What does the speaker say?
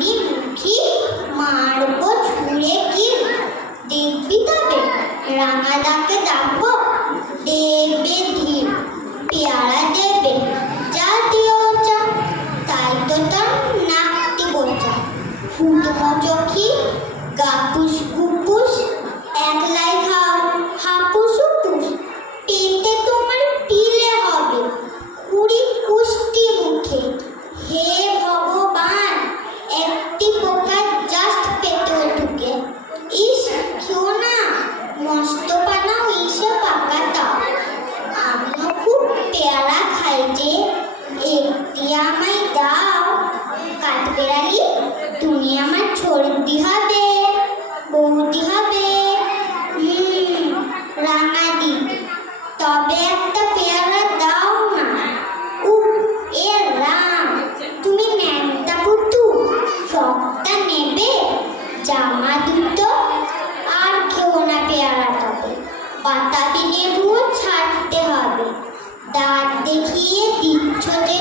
চাঁদি মুখী মারবো ছুঁড়ে কি দেখবি তবে রাঙা দাকে ডাকবো দেবে ধীর পেয়ারা দেবে যা দিও চা তাই তো তার নাকটি বোঝা ফুটমো চোখি গাপুস গুপুস একলাই খাও হাপুস উপুস পেটে তোমার পিলে হবে কুড়ি কুষ্টি মুখে হে ভগবান একটি পোকা জাস্ট পেটে ঢুকে ইস কেউ না মস্ত বানাও ইসে পাকাটাও আমিও খুব পেয়ারা খাই যে একটি আমায় দাও কাঠবেড়ালি তুমি আমার ছড়ি হবে বৌদি হবে রাঙা দিদি তবে একটা পেয়ারা দাও না এ রাম তুমি ন্যাংটা পুতু সবটা নেবে জামা দুটো আর খেও না পেয়ারা তবে বাতাবি লেবুও ছাড়তে হবে দাঁত দেখিয়ে দিচ্ছ যে